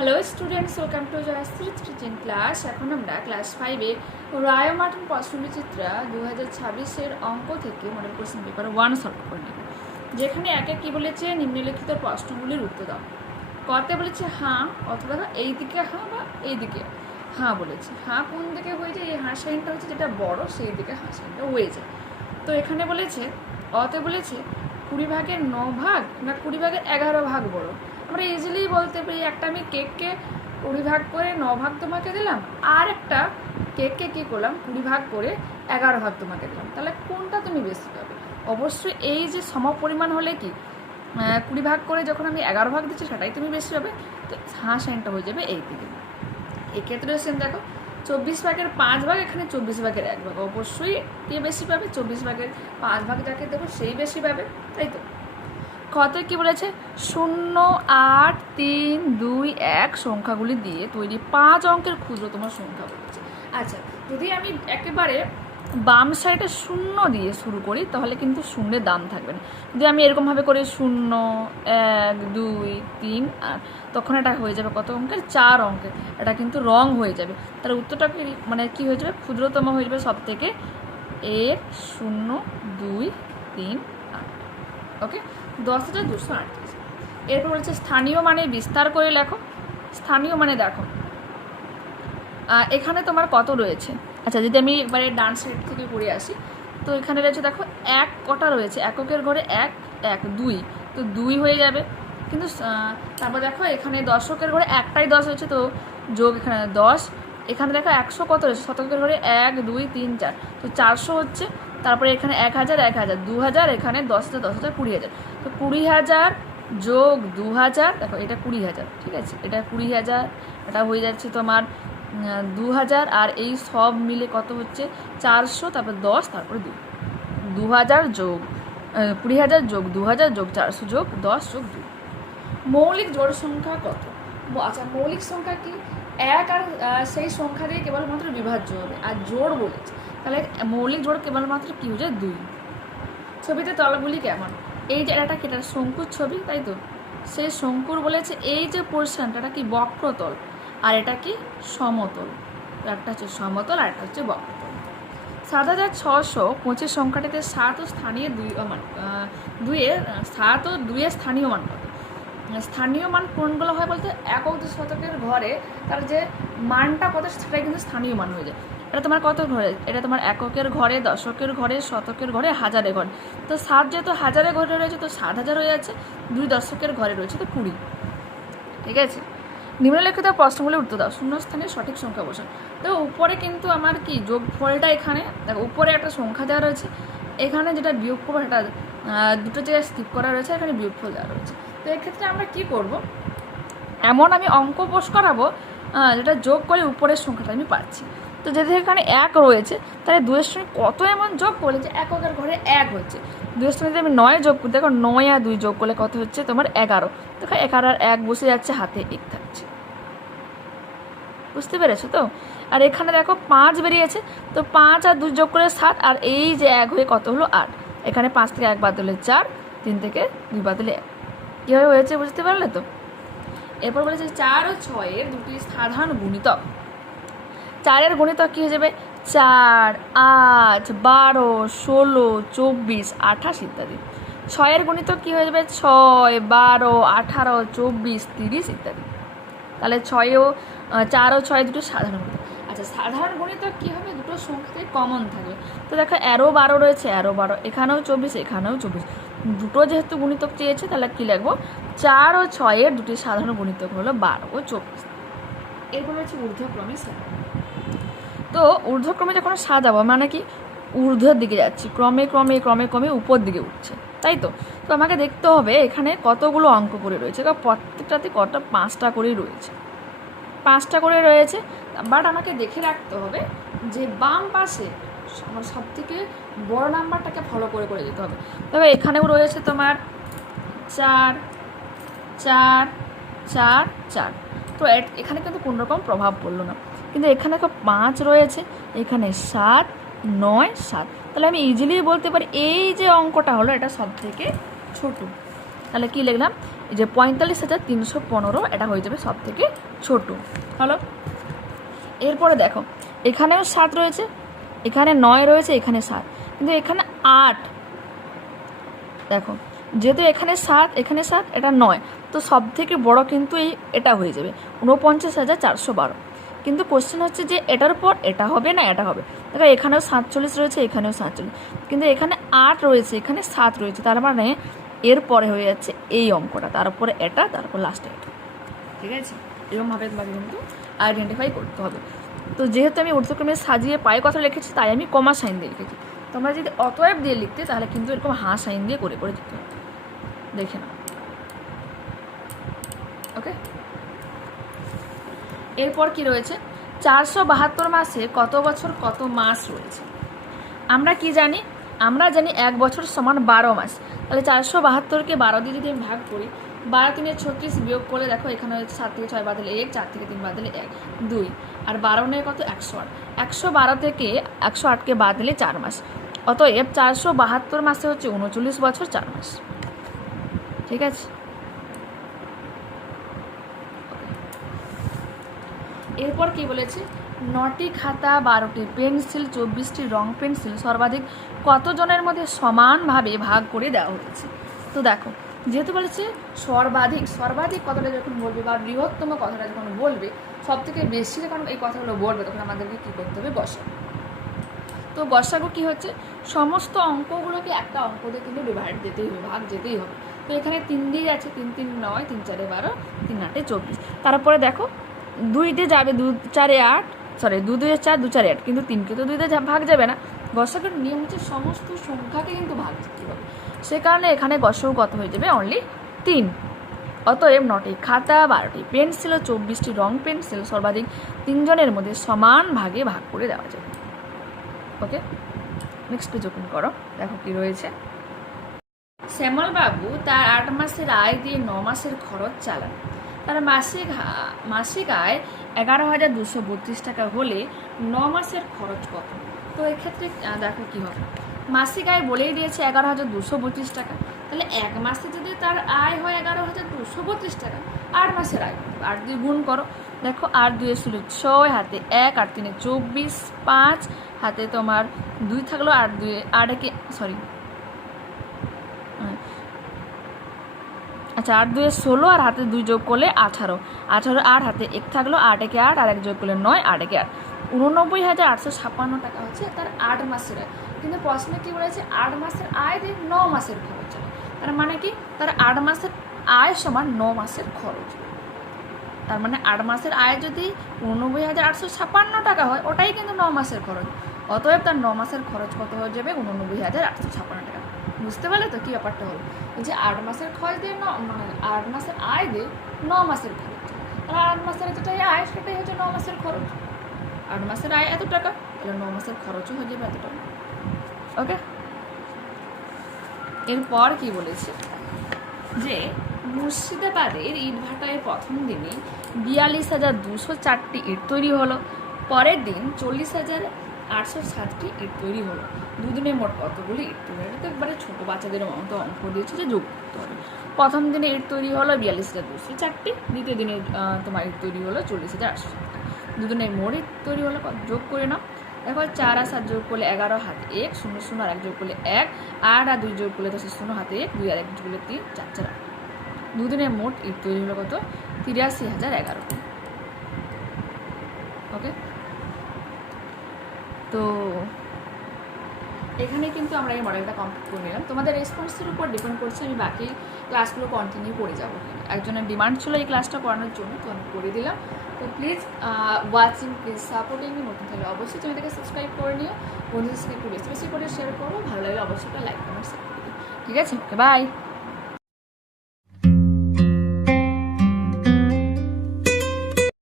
Hello students, welcome to Joyshree teaching class. এখন আমরা class 5-এর রায় Martin প্রশ্নবিচিত্রা 2026-এর অঙ্ক থেকে মডেল কোশ্চেন পেপার 1 সলভ করে নেব। যেখানে একে কী বলেছে, নিম্নলিখিত প্রশ্নগুলির উত্তর দাও। কতে বলেছে হাঁ অথবা এই দিকে হাঁ বা এই দিকে হাঁ বলেছে। হাঁ কোন দিকে হয়ে যায়, এই হাঁ সাইনটা হচ্ছে যেটা বড় সেই দিকে হাঁ সাইনটা হয়ে যায়। তো এখানে বলেছে অতে বলেছে 20 ভাগের 9 ভাগ না 20 ভাগের 11 ভাগ বড়। আমরা ইজিলি বলতে পারি, একটা আমি কেককে 20 ভাগ করে 9 ভাগ তোমাকে দিলাম, আর একটা কেককে কী করলাম 20 ভাগ করে 11 ভাগ তোমাকে দিলাম, তাহলে কোনটা তুমি বেশি পাবে? অবশ্যই এই যে সমপরিমাণ হলে কি 20 ভাগ করে যখন আমি 11 ভাগ দিচ্ছি সেটাই তুমি বেশি পাবে। তো হাঁ সাইনটা হয়ে যাবে এই দিকে। এক্ষেত্রে সেম দেখো, 24 ভাগের 5 ভাগ, এখানে 24 ভাগের 1 ভাগ, অবশ্যই কে বেশি পাবে? 24 ভাগের 5 ভাগ যাকে দেবো সেই বেশি পাবে, তাই তো। কত কি বলেছে, 0, 8, 3, 2, 1 সংখ্যাগুলি দিয়ে তৈরি 5 অঙ্কের ক্ষুদ্রতম সংখ্যা বলেছে। আচ্ছা, যদি আমি একেবারে বাম সাইডে 0 দিয়ে শুরু করি তাহলে কিন্তু শূন্যের দাম থাকবে না। যদি আমি এরকমভাবে করি 0, 1, 2, 3, 8, তখন এটা হয়ে যাবে কত অঙ্কের? 4 অঙ্কের। এটা কিন্তু রং হয়ে যাবে। তাহলে উত্তরটা কি মানে কী হয়ে যাবে? ক্ষুদ্রতম হয়ে যাবে সব থেকে এর 0, 2, 3, 8। ওকে, 10,238। এরপর বলছে স্থানীয় মানে বিস্তার করে লেখো। স্থানীয় মানে দেখো এখানে তোমার কত রয়েছে। আচ্ছা, যদি আমি একবারে ডান সাইড থেকে করে আসি, তো এখানে রয়েছে দেখো 1 কটা রয়েছে, এককের ঘরে 1, 1, 2, তো 2 হয়ে যাবে। কিন্তু তারপর দেখো এখানে দশকের ঘরে একটাই 10 হয়েছে, তো যোগ এখানে 10। এখানে দেখো 100 কত রয়েছে, শতকের ঘরে 1, 2, 3, 4, তো 400 হচ্ছে। তারপরে এখানে 1000, 1000, 2000, এখানে 10,000, 10,000, 20,000, তো 20,000 যোগ 2000, দেখো এটা 20,000, ঠিক আছে, এটা 20,000, এটা হয়ে যাচ্ছে তোমার 2000, আর এই সব মিলে কত হচ্ছে 400, তারপর 10, তারপরে 2, 2000 যোগ 20,000 যোগ 2000 যোগ 400 যোগ 10 যোগ 2। মৌলিক জোড় সংখ্যা কত? আচ্ছা, মৌলিক সংখ্যা কি? 1 আর সেই সংখ্যা দিয়ে কেবলমাত্র বিভাজ্য হবে, আর জোড় বলেছে তাহলে মৌলিক জোড় কেবলমাত্র কী হয়ে যায়? 2। ছবিতে তলগুলি কেমন? এই যে এটা কি, এটা শঙ্কুর ছবি, তাই তো। সেই শঙ্কুর বলেছে এই যে পোর্শনটা, এটা কি বক্রতল, আর এটা কি সমতল। একটা হচ্ছে সমতল আর একটা হচ্ছে বক্রতল। 7,625 সংখ্যাটিতে 7 ও স্থানীয় 7 ও 2 এর স্থানীয় মান কত? স্থানীয় মান কোনগুলো হয় বলতে, একক শতকের ঘরে তার যে মানটা কত সেটাই কিন্তু স্থানীয় মান হয়ে যায়। এটা তোমার কত ঘরে? এটা তোমার এককের ঘরে, দশকের ঘরে, শতকের ঘরে, হাজারের ঘরে। তো 7 যেহেতু হাজারের ঘরে রয়েছে তো 7,000 হয়ে যাচ্ছে, 2 দশকের ঘরে রয়েছে তো 20। ঠিক আছে, নিম্নলিখিত প্রশ্নগুলির উত্তর দাও। শূন্যস্থানে সঠিক সংখ্যা বসান। তো উপরে কিন্তু আমার কি যোগফলটা, এখানে দেখো উপরে একটা সংখ্যা দেওয়া রয়েছে, এখানে যেটা বিয়োগ করবো সেটা দুটো জায়গায় স্কিপ করা রয়েছে, এখানে বিয়োগফল দেওয়া রয়েছে। তো এক্ষেত্রে আমরা কি করব, এমন আমি অঙ্ক পোষ করাবো যেটা যোগ করে উপরের সংখ্যাটা আমি পাচ্ছি। তো যদি এখানে 1 রয়েছে তাহলে 2 এর সঙ্গে কত এমন যোগ করলে যে এককের ঘরে 1 হচ্ছে। 2 এর সঙ্গে যদি আমি 9 যোগ করি, দেখো 9 আর 2 যোগ করলে কত হচ্ছে তোমার 11। দেখো 11 আর 1 বসে যাচ্ছে, হাতে 1 থাকছে। বুঝতে পেরেছো তো? আর এখানে দেখো 5 বেরিয়েছে, তো 5 আর 2 যোগ করে 7, আর এই যে 1 হয়ে কত হলো 8। এখানে 5 থেকে 1 বাদ দিলে 4, 3 থেকে 2 বাদ দিলে 1। কীভাবে হয়েছে বুঝতে পারলে তো? এরপর বলেছে 4 ও 6 এর দুটি সাধারণ গুণিতক। 4 এর গুণিতক কী হয়ে যাবে? 4, 8, 12, 16, 24, 28 ইত্যাদি। 6 এর গুণিতক কী হয়ে যাবে? 6, 12, 18, 24, 30 ইত্যাদি। তাহলে 4 ও 6 দুটো সাধারণ গুণিতক। আচ্ছা, সাধারণ গুণিতক কী হবে? দুটো সংখ্যাতে কমন থাকবে। তো দেখো 12 রয়েছে, 12, এখানেও 24, এখানেও 24, দুটো যেহেতু গুণিতক চেয়েছে তাহলে কী লিখবো? 4 ও 6 এর দুটি সাধারণ গুণিতক হলো 12 ও 24। এরপর হচ্ছে ঊর্ধ্বক্রমে সাজানো। তো ঊর্ধ্বক্রমে যখন সাজাবো মানে কি, ঊর্ধ্বের দিকে যাচ্ছি, ক্রমে ক্রমে ক্রমে ক্রমে উপর দিকে উঠছে, তাই তো। তো আমাকে দেখতে হবে এখানে কতগুলো অঙ্ক করে রয়েছে, প্রত্যেকটাতে কটা 5টা করেই রয়েছে, 5টা করে রয়েছে। বাট আমাকে দেখে রাখতে হবে যে বাম পাশে আমার সব থেকে বড় নাম্বারটাকে ফলো করে করে যেতে হবে। তবে এখানেও রয়েছে তোমার 4, 4, 4, 4, তো এখানে কিন্তু কোনো রকম প্রভাব পড়লো না। কিন্তু এখানে দেখো 5 রয়েছে, এখানে 7, 9, 7, তাহলে আমি ইজিলি বলতে পারি এই যে অঙ্কটা হলো এটা সব থেকে ছোট। তাহলে কি লিখলাম? এই যে 45,315 এটা হয়ে যাবে সব থেকে ছোট। হলো। এরপরে দেখো এখানেও 7 রয়েছে, এখানে 9 রয়েছে, এখানে 7, কিন্তু এখানে 8। দেখো যেহেতু এখানে 7 এখানে 7 এটা 9, তো সব থেকে বড় কিন্তু এটা হয়ে যাবে 49,412। কিন্তু কোশ্চেন হচ্ছে যে এটার পর এটা হবে না এটা হবে। দেখো এখানেও 47 রয়েছে, এখানেও 47, কিন্তু এখানে 8 রয়েছে, এখানে 7 রয়েছে, তার মানে এরপরে হয়ে যাচ্ছে এই অঙ্কটা, তারপরে এটা, তারপর লাস্টে এটা। ঠিক আছে, এরকমভাবে তোমাকে কিন্তু আইডেন্টিফাই করতে হবে। তো যেহেতু আমি ঊর্ধ্বক্রমে সাজিয়ে পায়ে কথা লিখেছি, তাই আমি কমা সাইন দিয়ে লিখেছি। তোমরা যদি অতএব দিয়ে লিখতে তাহলে কিন্তু এরকম সাইন দিয়ে করে করে দিতে হবে। দেখে নাও। ওকে, এরপর কি রয়েছে, 472 মাসে কত বছর কত মাস রয়েছে? আমরা কি জানি? আমরা জানি 1 বছর সমান 12 মাস। তাহলে 472কে 12 দিয়ে যদি আমি ভাগ করি, 12 3 36 বিয়োগ করলে দেখো এখানে হচ্ছে 7 থেকে 6 বাদ দিলে 1, 4 থেকে 3 বাদ দিলে 1, 2, আর 12 নেই কত 108। 112 থেকে 108কে বাদ দিলে 4 মাস। অতএব 472 মাসে হচ্ছে 39 বছর 4 মাস। ঠিক আছে, এরপর কি বলেছে, 9টি খাতা, 12টি পেন্সিল, 24টি রং পেন্সিল সর্বাধিক কতজনের মধ্যে সমানভাবে ভাগ করে দেওয়া হয়েছে? তো দেখো যেহেতু বলেছে সর্বাধিক, সর্বাধিক কথাটা যখন বলবে বা বৃহত্তম কথাটা যখন বলবে, সব থেকে বেশি যখন এই কথাগুলো বলবে, তখন আমাদেরকে কী করতে হবে, গসাগু। তো গসাগু কী হচ্ছে, সমস্ত অঙ্কগুলোকে একটা অঙ্ক দিয়ে কিন্তু ডিভাইড দিতেই হবে, ভাগ যেতেই হবে। তো এখানে 3 দিয়ে যাচ্ছে, 3 3 9, 3 4 12, 3 8 24। তারপরে দেখো 2 দিয়ে যাবে, 2 4 8, সরি 2 2 4, 2 4 8, কিন্তু 3কে তো 2 দিয়ে ভাগ যাবে না। গসাগুর নিয়ম হচ্ছে সমস্ত সংখ্যাকে কিন্তু ভাগ দিতে হবে, সে কারণে এখানে গসাগু কত হয়ে যাবে, অনলি 3। অতএব 9টি খাতা, 12টি পেন্সিল ও 24টি রং পেন্সিল সর্বাধিক 3 জনের মধ্যে সমান ভাগে ভাগ করে দেওয়া যাবে। ওকে, নেক্সট পেজ ওপেন করো, দেখো কি রয়েছে। শ্যামল বাবু তার 8 মাসের আয় দিয়ে 9 মাসের খরচ চালান। তার মাসিক আয় 11,232 টাকা হলে 9 মাসের খরচ কত? তো এক্ষেত্রে দেখো কী হবে, মাসিক আয় বলেই দিয়েছে 11,232 টাকা। তাহলে 1 মাসে যদি তার আয় হয় 11,232 টাকা, 8 মাসের আয় 8 দিয়ে গুণ করো। দেখো 8 2 ছিল 6, হাতে 1, 8 3 24, 5 হাতে তোমার 2 থাকলো, 8 2 8 একে সরি আচ্ছা 8 2 16, আর হাতে 2 যোগ করলে 18, 18 8 হাতে 1 থাকলো, 8 একে 8, আর 1 যোগ করলে 9, 8 একে 8, 89,856 টাকা হচ্ছে তার 8 মাসের আয়। কিন্তু প্রশ্নে কি বলেছে, 8 মাসের আয় দিয়ে 9 মাসের খরচ। তার মানে কি, তার 8 মাসের আয় সমান 9 মাসের খরচ। তার মানে 8 মাসের আয় যদি 89,856 টাকা হয়, ওটাই কিন্তু 9 মাসের খরচ। অতএব তার 9 মাসের খরচ কত হয়ে যাবে, 89,856 টাকা। বুঝতে পারলে তো কী ব্যাপারটা হলো, যে 8 মাসের খরচ দিয়ে 8 মাসের আয় দিয়ে 9 মাসের খরচ। তাহলে 8 মাসের যেটাই আয় সেটাই হচ্ছে 9 মাসের খরচ। 8 মাসের আয় এত টাকা, তাহলে 9 মাসের খরচও হয়ে যাবে এত টাকা। ওকে, এরপর কি বলেছে, যে মুর্শিদাবাদের ইটভাটায় প্রথম দিনে 42,204টি ইট তৈরি হলো, পরের দিন 40,807টি ইট তৈরি হলো। দুদিনে মোট কতগুলি ইট তৈরি হলো? তো একবারে ছোটো বাচ্চাদের মতো অঙ্ক দিয়েছে যে যোগ করতে হবে। প্রথম দিনে ইট তৈরি হলো 42,204টি, দ্বিতীয় দিনে তোমার ইট তৈরি হলো 40,807টি। দুদিনে মোট ইট তৈরি হলো, যোগ করে নাও। দেখো 4 আর 7 যোগ করলে 11, হাতে 1, 0 0 আর 1 যোগ করলে 1, 8 আর 2 যোগ করলে 10, 0 হাতে 1, 2 আর 1 যোগ করলে 3, 4 4 8। দুদিনে মোট ইট তৈরি হলো কত, 83,011টি। ওকে, তো এখানে কিন্তু আমরা এই মডেলটা কমপ্লিট করে নিলাম। তোমাদের রেসপন্সের উপর ডিপেন্ড করছে আমি বাকি ক্লাসগুলো কন্টিনিউ করে যাবো। একজনের ডিমান্ড ছিল এই ক্লাসটা করানোর জন্য, তো আমি করে দিলাম। তো প্লিজ ওয়াচিং, প্লিজ সাপোর্টিং। নতুন তাহলে অবশ্যই চ্যানেলটাকে সাবস্ক্রাইব করে নিও, বন্ধুদের সাথে একটু বেশি বেশি করে শেয়ার করবো। ভালো লাগলে অবশ্যই লাইক কমেন্ট শেয়ার করে দিও। ঠিক আছে, ওকে, বাই।